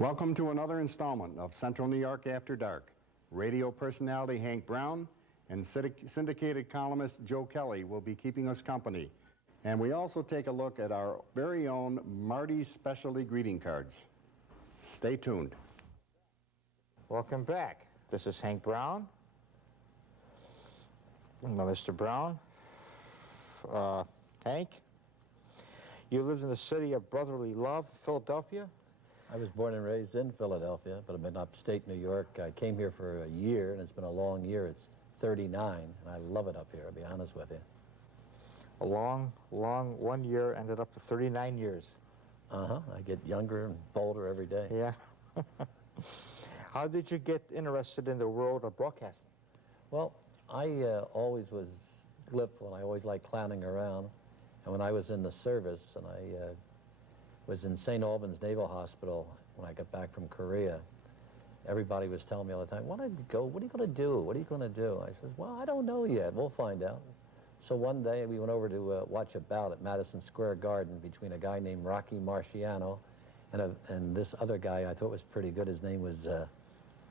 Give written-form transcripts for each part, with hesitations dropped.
Welcome to another installment of Central New York After Dark. Radio personality Hank Brown and syndicated columnist Joe Kelly will be keeping us company. And we also take a look at our very own Marty specialty greeting cards. Stay tuned. Welcome back. This is Hank Brown. Mr. Brown. Hank, you lived in the city of brotherly love, Philadelphia? I was born and raised in Philadelphia, but I've been upstate New York. I came here for a year, and it's been a long year. It's 39, and I love it up here, I'll be honest with you. A long 1 year ended up to 39 years. I get younger and bolder every day. Yeah. How did you get interested in the world of broadcasting? Well, I always was glibful, and I always liked clowning around. And when I was in the service, and I was in St. Albans Naval Hospital when I got back from Korea, everybody was telling me all the time, "What are you going to do? What are you going to do?" I said, "Well, I don't know yet. We'll find out." So one day we went over to watch a bout at Madison Square Garden between a guy named Rocky Marciano and this other guy I thought was pretty good. His name was,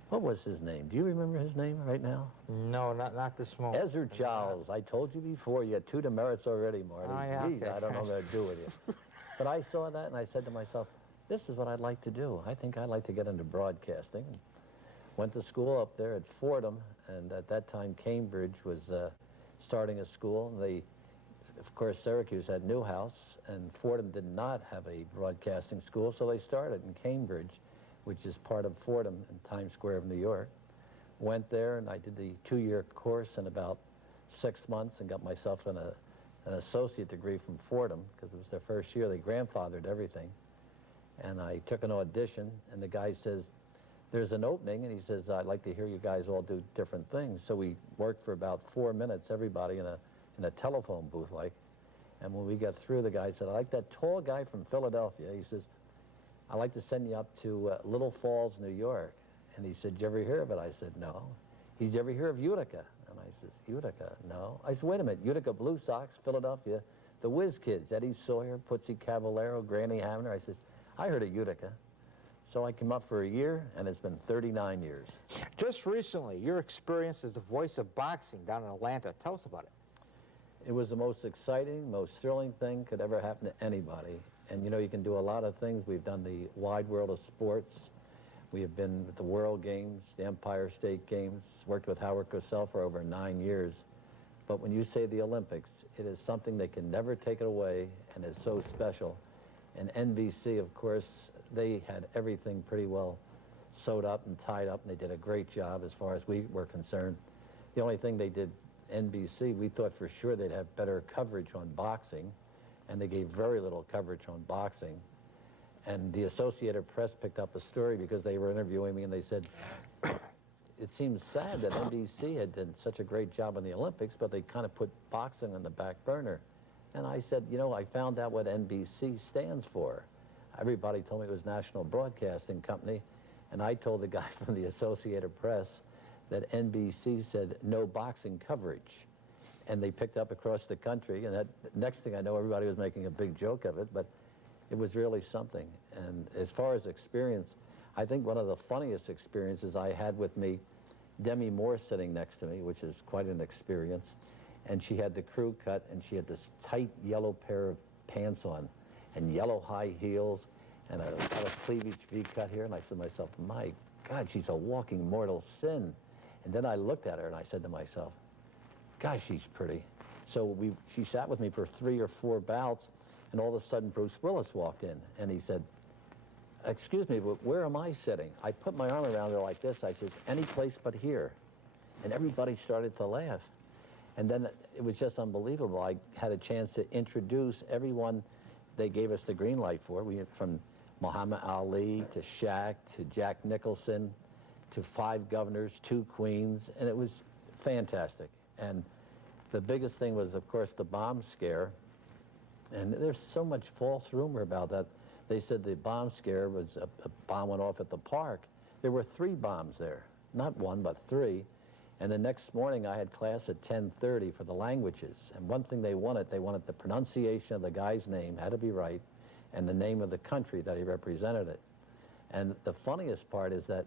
what was his name? Do you remember his name right now? No, not this moment. Ezra Charles. I told you before, you had 2 demerits already, Marty. Oh, yeah, Jeez, okay. I don't know what to do with you. But I saw that and I said to myself, this is what I'd like to do. I think I'd like to get into broadcasting. Went to school up there at Fordham, and at that time Cambridge was starting a school. They, of course, Syracuse had Newhouse, and Fordham did not have a broadcasting school, so they started in Cambridge, which is part of Fordham in Times Square of New York. Went there, and I did the 2-year course in about 6 months and got myself an associate degree from Fordham, because it was their first year. They grandfathered everything. And I took an audition, and the guy says, "There's an opening," and he says, "I'd like to hear you guys all do different things." So we worked for about 4 minutes, everybody in a telephone booth like. And when we got through, the guy said, "I like that tall guy from Philadelphia." He says, "I'd like to send you up to Little Falls, New York." And he said, "Did you ever hear of it?" I said, "No." He said, "Did you ever hear of Utica?" And I said, "Utica? No." I said, "Wait a minute, Utica Blue Sox, Philadelphia, the Whiz Kids, Eddie Sawyer, Putzie Cavallero, Granny Hamner." I said, "I heard of Utica." So I came up for a year, and it's been 39 years. Just recently, your experience as the voice of boxing down in Atlanta. Tell us about it. It was the most exciting, most thrilling thing could ever happen to anybody. And you know, you can do a lot of things. We've done the wide world of sports. We have been at the World Games, the Empire State Games, worked with Howard Cosell for over 9 years. But when you say the Olympics, it is something they can never take it away, and it's so special. And NBC, of course, they had everything pretty well sewed up and tied up, and they did a great job as far as we were concerned. The only thing they did, NBC, we thought for sure they'd have better coverage on boxing, and they gave very little coverage on boxing. And the Associated Press picked up a story because they were interviewing me, and they said, "It seems sad that NBC had done such a great job in the Olympics, but they kind of put boxing on the back burner." And I said, "You know, I found out what NBC stands for." Everybody told me it was National Broadcasting Company, and I told the guy from the Associated Press that NBC said no boxing coverage. And they picked up across the country, and that next thing I know, everybody was making a big joke of it, but it was really something. And as far as experience, I think one of the funniest experiences I had with me, Demi Moore sitting next to me, which is quite an experience, and she had the crew cut, and she had this tight yellow pair of pants on, and yellow high heels, and a cleavage V cut here, and I said to myself, "My God, she's a walking mortal sin." And then I looked at her, and I said to myself, "Gosh, she's pretty." So she sat with me for 3 or 4 bouts, and all of a sudden Bruce Willis walked in, and he said, "Excuse me, but where am I sitting?" I put my arm around her like this. I said, "Any place but here." And everybody started to laugh. And then it was just unbelievable. I had a chance to introduce everyone they gave us the green light for. We went from Muhammad Ali to Shaq to Jack Nicholson to 5 governors, 2 queens, and it was fantastic. And the biggest thing was, of course, the bomb scare. And there's so much false rumor about that. They said the bomb scare was a bomb went off at the park. There were 3 bombs there, not 1, but 3. And the next morning I had class at 10:30 for the languages. And one thing they wanted the pronunciation of the guy's name had to be right, and the name of the country that he represented it. And the funniest part is that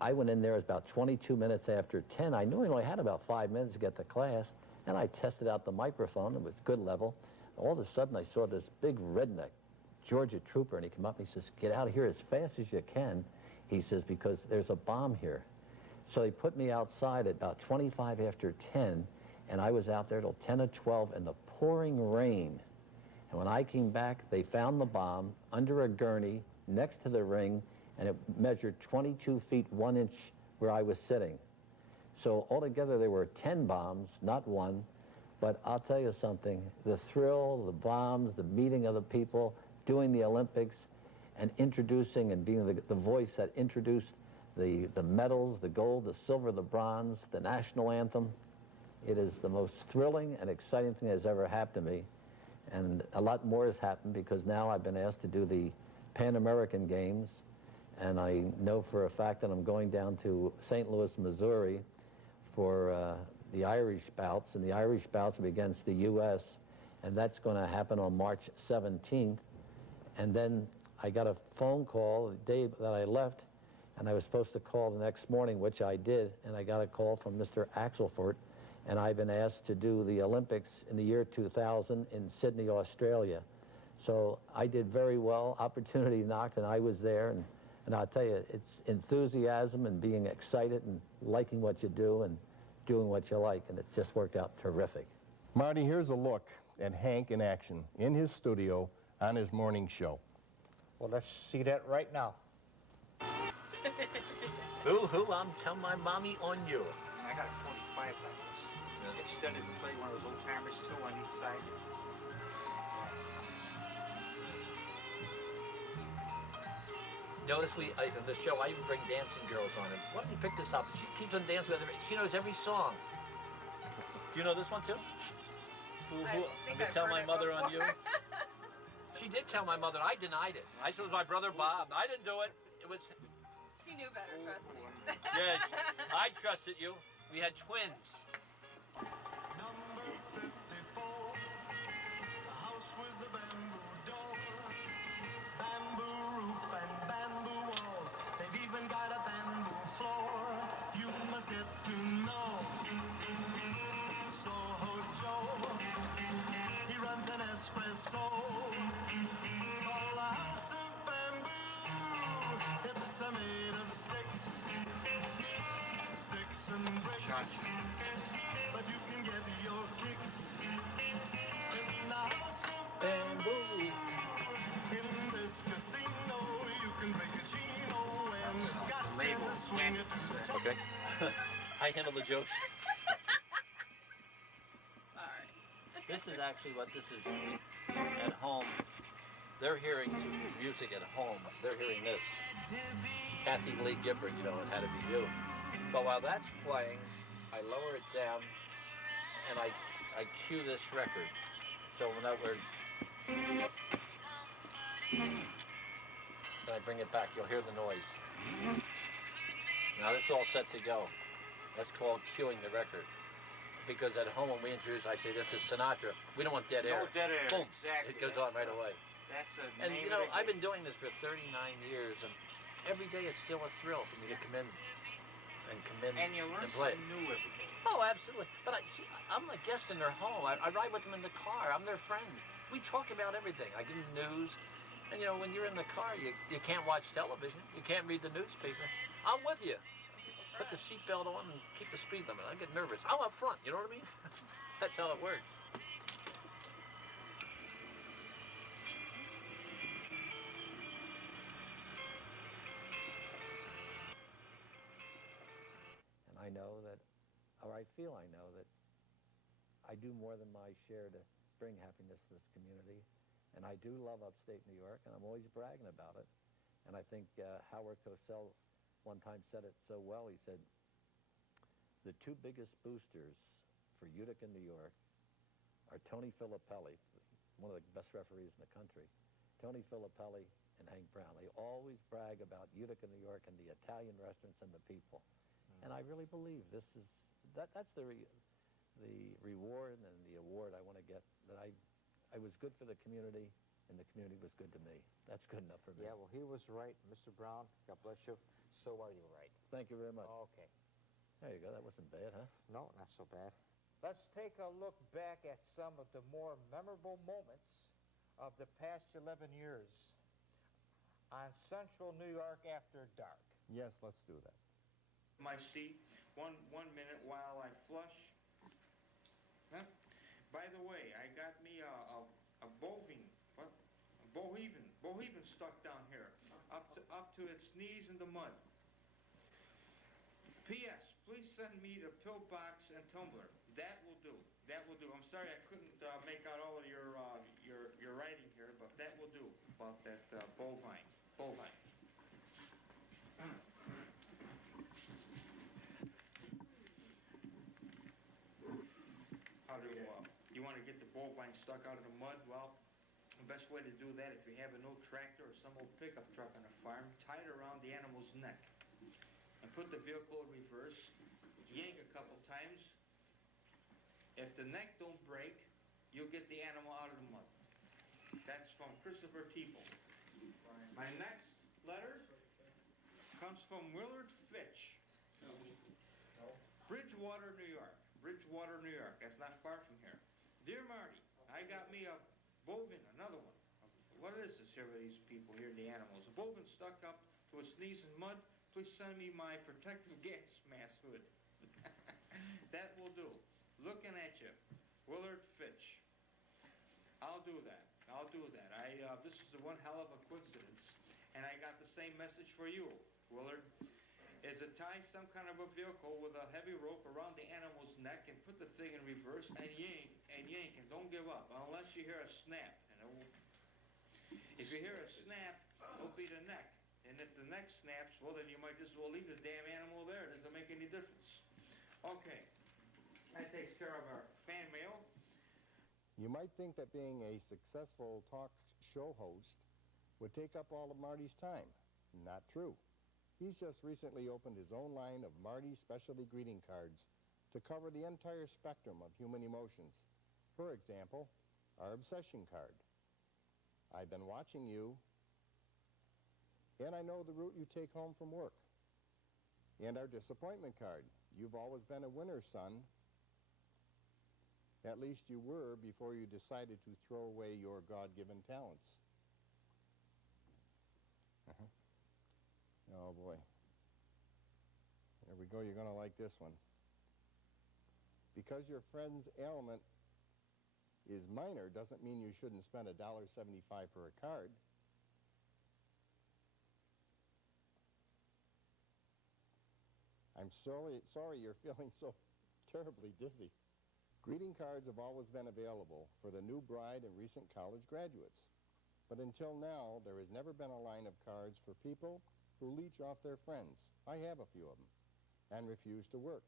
I went in there about 22 minutes after 10. I knew I only had about 5 minutes to get to class, and I tested out the microphone. It was good level. All of a sudden, I saw this big redneck Georgia trooper, and he came up and he says, "Get out of here as fast as you can." He says, "because there's a bomb here." So he put me outside at about 25 after 10, and I was out there till 10 or 12 in the pouring rain. And when I came back, they found the bomb under a gurney next to the ring, and it measured 22 feet 1 inch where I was sitting. So altogether there were 10 bombs, not one. But I'll tell you something, the thrill, the bombs, the meeting of the people, doing the Olympics, and introducing and being the voice that introduced the medals, the gold, the silver, the bronze, the national anthem. It is the most thrilling and exciting thing that has ever happened to me. And a lot more has happened because now I've been asked to do the Pan American Games, and I know for a fact that I'm going down to St. Louis, Missouri for the Irish bouts, and the Irish bouts will be against the U.S., and that's going to happen on March 17th. And then I got a phone call the day that I left, and I was supposed to call the next morning, which I did, and I got a call from Mr. Axelford, and I've been asked to do the Olympics in the year 2000 in Sydney, Australia. So I did very well. Opportunity knocked, and I was there, and I'll tell you, it's enthusiasm and being excited and liking what you do and doing what you like, and it's just worked out terrific. Marty, here's a look at Hank in action in his studio on his morning show. Well, let's see that right now. Boo-hoo, I'm telling my mommy on you. I got a 45 like this. Extended play, one of those old timers too on each side. Notice the show, I even bring dancing girls on it. Why don't you pick this up? She keeps on dancing with her. She knows every song. Do you know this one too? I think I've tell heard my it mother on you. before. She did tell my mother. I denied it. I said it was my brother Bob. I didn't do it. It was. She knew better, trust me. Yes, I trusted you. We had twins. Number 54, the house with the bamboo door, bamboo roof and bamboo walls. They've even got a bamboo floor. You must get to know Soho Joe. He runs an espresso called the House of Bamboo. It's made of sticks and bricks. But you can get your kicks in the House of Bamboo. In this casino, you can drink a chino and it's got to swing it to the top. Okay. I handle the jokes. Sorry. This is actually what this is at home. They're hearing music at home. They're hearing this. Kathy Lee Gifford, you know, It Had to Be You. But while that's playing, I lower it down and I cue this record. So in other words, then I bring it back. You'll hear the noise. Now this is all set to go. That's called cueing the record. Because at home when we introduce, I say this is Sinatra. We don't want dead air. No dead air, Boom. exactly. It goes on right away. That's the And name you know, of the I've game. been doing this for 39 years, and every day it's still a thrill for me to come in And you learn and play. something new every day. Oh, absolutely. But I'm a guest in their home. I ride with them in the car. I'm their friend. We talk about everything. I give them news. And you know, when you're in the car, you can't watch television. You can't read the newspaper. I'm with you. Put the seatbelt on and keep the speed limit. I get nervous. I'm up front, you know what I mean? That's how it works. And I know that, or I feel I know that I do more than my share to bring happiness to this community. And I do love upstate New York, and I'm always bragging about it. And I think Howard Cosell one time said it so well. He said, the two biggest boosters for Utica, New York are Tony Filippelli, one of the best referees in the country, Tony Filippelli and Hank Brown. They always brag about Utica, New York, and the Italian restaurants and the people. And I really believe this is, that's the reward and the award I want to get, that I was good for the community, and the community was good to me. That's good enough for me. Yeah, well, he was right, Mr. Brown. God bless you. So are you right. Thank you very much. Okay. There you go. That wasn't bad, huh? No, not so bad. Let's take a look back at some of the more memorable moments of the past 11 years on Central New York After Dark. Yes, let's do that. My seat, one minute while I flush. Huh? By the way, I got me a boheven stuck down here, up to its knees in the mud. P.S. Please send me the pillbox and tumbler. That will do. That will do. I'm sorry I couldn't make out all of your writing here, but that will do about that bovine. How do you want to get the bovine stuck out of the mud? Well, the best way to do that, if you have an old tractor or some old pickup truck on a farm, tie it around the animal's neck and put the vehicle in reverse, yank a couple times. If the neck don't break, you'll get the animal out of the mud. That's from Christopher Teeple. My next letter comes from Willard Fitch. Bridgewater, New York. Bridgewater, New York. That's not far from here. Dear Marty, I got me a bovine, another one. What is this here with these people here, the animals? A bovine stuck up to its knees in mud. Please send me my protective gas mask hood. That will do. Looking at you, Willard Fitch. I'll do that. I'll do that. This is one hell of a coincidence. And I got the same message for you, Willard. Is to tie some kind of a vehicle with a heavy rope around the animal's neck and put the thing in reverse and yank, and don't give up unless you hear a snap. If you hear a snap, it'll be the neck. And if the neck snaps, well, then you might just as well leave the damn animal there. It doesn't make any difference. Okay. That takes care of our fan mail. You might think that being a successful talk show host would take up all of Marty's time. Not true. He's just recently opened his own line of Marty specialty greeting cards to cover the entire spectrum of human emotions. For example, our obsession card. I've been watching you, and I know the route you take home from work. And our disappointment card. You've always been a winner, son. At least you were before you decided to throw away your God-given talents. Oh, boy. There we go. You're going to like this one. Because your friend's ailment is minor doesn't mean you shouldn't spend $1.75 for a card. I'm sorry you're feeling so terribly dizzy. Greeting cards have always been available for the new bride and recent college graduates. But until now, there has never been a line of cards for people who leech off their friends. I have a few of them, and refuse to work.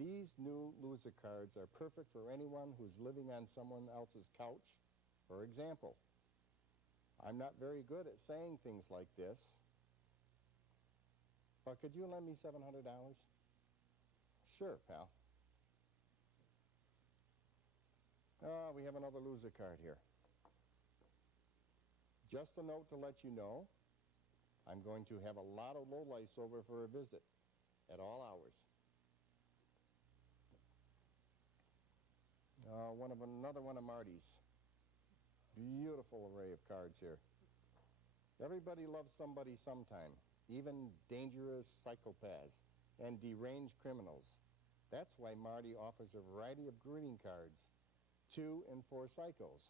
These new loser cards are perfect for anyone who's living on someone else's couch. For example, I'm not very good at saying things like this, but could you lend me $700? Sure, pal. Oh, we have another loser card here. Just a note to let you know, I'm going to have a lot of lowlights over for a visit at all hours. Another one of Marty's. Beautiful array of cards here. Everybody loves somebody sometime, even dangerous psychopaths and deranged criminals. That's why Marty offers a variety of greeting cards, 2 and 4 cycles.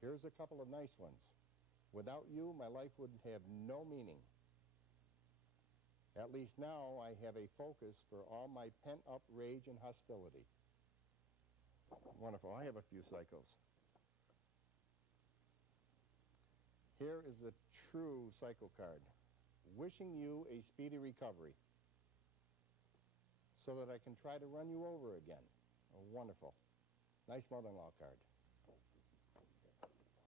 Here's a couple of nice ones. Without you, my life would have no meaning. At least now I have a focus for all my pent-up rage and hostility. Wonderful. I have a few cycles. Here is a true cycle card. Wishing you a speedy recovery so that I can try to run you over again. Oh, wonderful. Nice mother-in-law card.